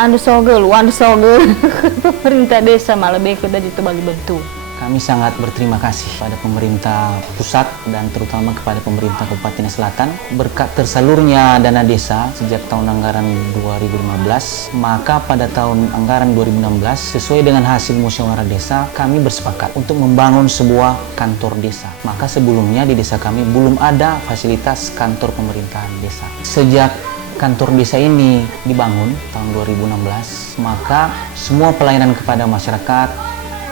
Anda sogel, Anda sogel pemerintah desa malah beko dari itu bagi bentuk. Kami sangat berterima kasih pada pemerintah pusat dan terutama kepada pemerintah Kabupaten Selatan. Berkat tersalurnya dana desa sejak tahun anggaran 2015, maka pada tahun anggaran 2016 sesuai dengan hasil musyawarah desa, kami bersepakat untuk membangun sebuah kantor desa. Maka sebelumnya di desa kami belum ada fasilitas kantor pemerintahan desa. Sejak kantor desa ini dibangun tahun 2016, maka semua pelayanan kepada masyarakat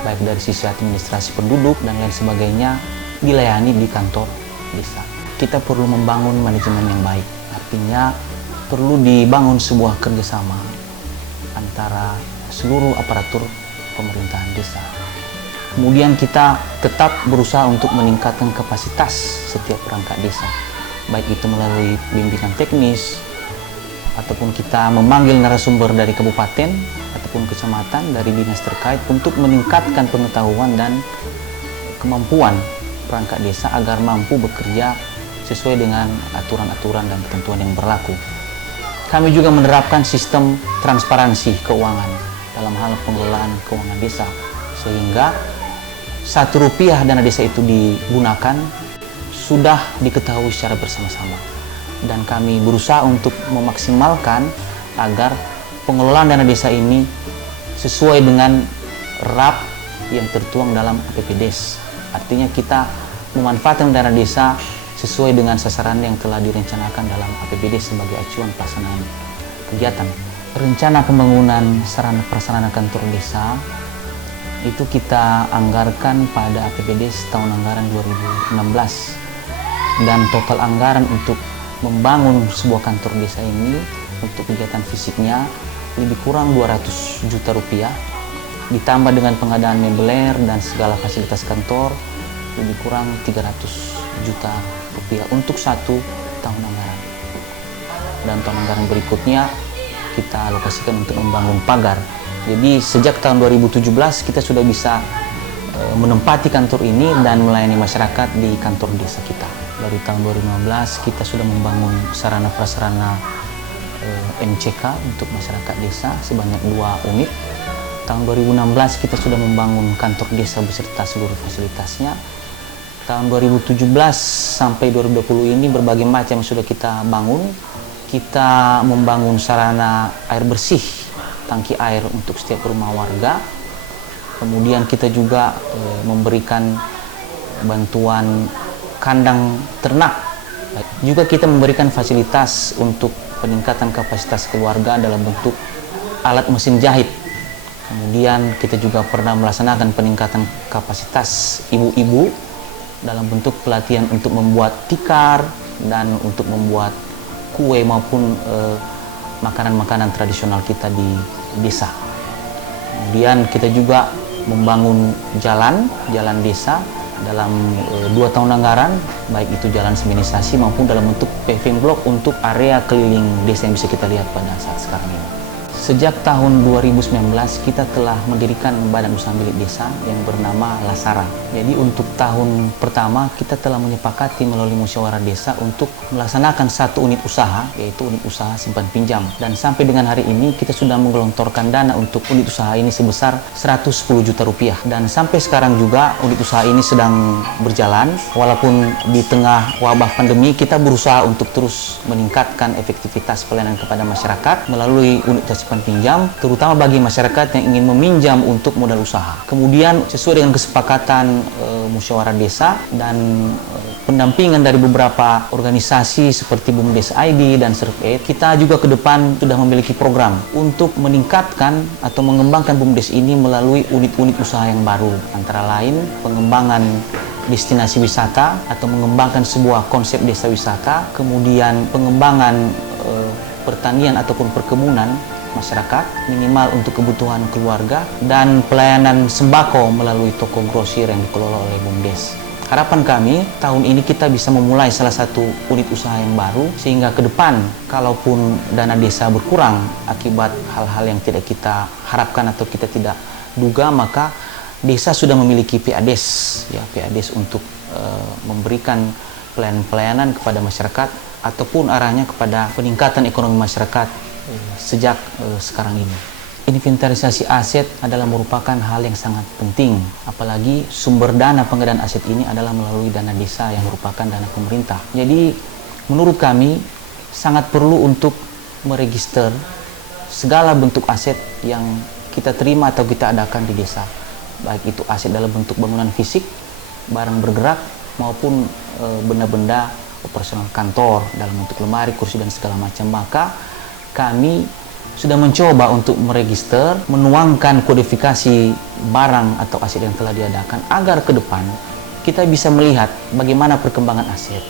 baik dari sisi administrasi penduduk dan lain sebagainya dilayani di kantor desa. Kita perlu membangun manajemen yang baik, artinya perlu dibangun sebuah kerjasama antara seluruh aparatur pemerintahan desa. Kemudian kita tetap berusaha untuk meningkatkan kapasitas setiap perangkat desa, baik itu melalui bimbingan teknis, ataupun kita memanggil narasumber dari kabupaten ataupun kecamatan dari dinas terkait untuk meningkatkan pengetahuan dan kemampuan perangkat desa agar mampu bekerja sesuai dengan aturan-aturan dan ketentuan yang berlaku. Kami juga menerapkan sistem transparansi keuangan dalam hal pengelolaan keuangan desa, sehingga Rp1 dana desa itu digunakan sudah diketahui secara bersama-sama. Dan kami berusaha untuk memaksimalkan agar pengelolaan dana desa ini sesuai dengan RAP yang tertuang dalam APBDes. Artinya kita memanfaatkan dana desa sesuai dengan sasaran yang telah direncanakan dalam APBDes sebagai acuan pelaksanaan kegiatan. Rencana pembangunan sarana prasarana kantor desa itu kita anggarkan pada APBDes tahun anggaran 2016, dan total anggaran untuk membangun sebuah kantor desa ini untuk kegiatan fisiknya lebih kurang Rp200 juta, ditambah dengan pengadaan mebeler dan segala fasilitas kantor lebih kurang Rp300 juta untuk 1 tahun anggaran. Dan tahun anggaran berikutnya kita alokasikan untuk membangun pagar. Jadi sejak tahun 2017 kita sudah bisa menempati kantor ini dan melayani masyarakat di kantor desa kita. Dari tahun 2015 kita sudah membangun sarana prasarana MCK untuk masyarakat desa sebanyak 2 unit. Tahun 2016 kita sudah membangun kantor desa beserta seluruh fasilitasnya. Tahun 2017 sampai 2020 ini berbagai macam sudah kita bangun. Kita membangun sarana air bersih, tangki air untuk setiap rumah warga. Kemudian kita juga memberikan bantuan kandang ternak. Juga kita memberikan fasilitas untuk peningkatan kapasitas keluarga dalam bentuk alat mesin jahit. Kemudian kita juga pernah melaksanakan peningkatan kapasitas ibu-ibu dalam bentuk pelatihan untuk membuat tikar dan untuk membuat kue maupun makanan-makanan tradisional kita di desa. Kemudian kita juga membangun jalan desa dalam 2 tahun anggaran, baik itu jalan seminisasi maupun dalam bentuk paving block untuk area keliling desa yang bisa kita lihat pada saat sekarang ini. Sejak tahun 2019 kita telah mendirikan badan usaha milik desa yang bernama Lasara. Jadi untuk tahun pertama kita telah menyepakati melalui musyawarah desa untuk melaksanakan 1 unit usaha, yaitu unit usaha simpan pinjam. Dan sampai dengan hari ini kita sudah menggelontorkan dana untuk unit usaha ini sebesar Rp110 juta. Dan sampai sekarang juga unit usaha ini sedang berjalan. Walaupun di tengah wabah pandemi kita berusaha untuk terus meningkatkan efektivitas pelayanan kepada masyarakat melalui unit usaha simpan pinjam, terutama bagi masyarakat yang ingin meminjam untuk modal usaha. Kemudian sesuai dengan kesepakatan musyawarah desa dan pendampingan dari beberapa organisasi seperti BUMDes ID dan ServAid, kita juga ke depan sudah memiliki program untuk meningkatkan atau mengembangkan BUMDes ini melalui unit-unit usaha yang baru, antara lain pengembangan destinasi wisata atau mengembangkan sebuah konsep desa wisata, kemudian pengembangan pertanian ataupun perkebunan masyarakat minimal untuk kebutuhan keluarga, dan pelayanan sembako melalui toko grosir yang dikelola oleh BUMDes. Harapan kami tahun ini kita bisa memulai salah satu unit usaha yang baru, sehingga ke depan kalaupun dana desa berkurang akibat hal-hal yang tidak kita harapkan atau kita tidak duga, maka desa sudah memiliki PADes, ya, PADes untuk memberikan pelayanan-pelayanan kepada masyarakat ataupun arahnya kepada peningkatan ekonomi masyarakat sejak sekarang ini. Inventarisasi aset adalah merupakan hal yang sangat penting, apalagi sumber dana pengadaan aset ini adalah melalui dana desa yang merupakan dana pemerintah. Jadi menurut kami sangat perlu untuk meregister segala bentuk aset yang kita terima atau kita adakan di desa, baik itu aset dalam bentuk bangunan fisik, barang bergerak, maupun benda-benda operasional kantor dalam bentuk lemari, kursi, dan segala macam. Maka kami sudah mencoba untuk meregister, menuangkan kodifikasi barang atau aset yang telah diadakan agar ke depan kita bisa melihat bagaimana perkembangan aset.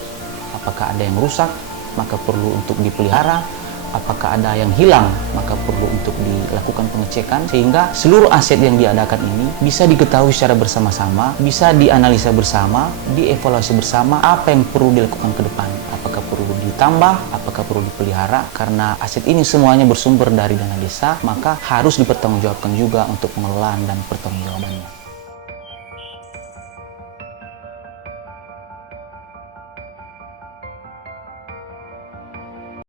Apakah ada yang rusak, maka perlu untuk dipelihara. Apakah ada yang hilang, maka perlu untuk dilakukan pengecekan, sehingga seluruh aset yang diadakan ini bisa diketahui secara bersama-sama, bisa dianalisa bersama, dievaluasi bersama apa yang perlu dilakukan ke depan. Apakah perlu ditambah, apakah perlu dipelihara, karena aset ini semuanya bersumber dari dana desa, maka harus dipertanggungjawabkan juga untuk pengelolaan dan pertanggungjawabannya.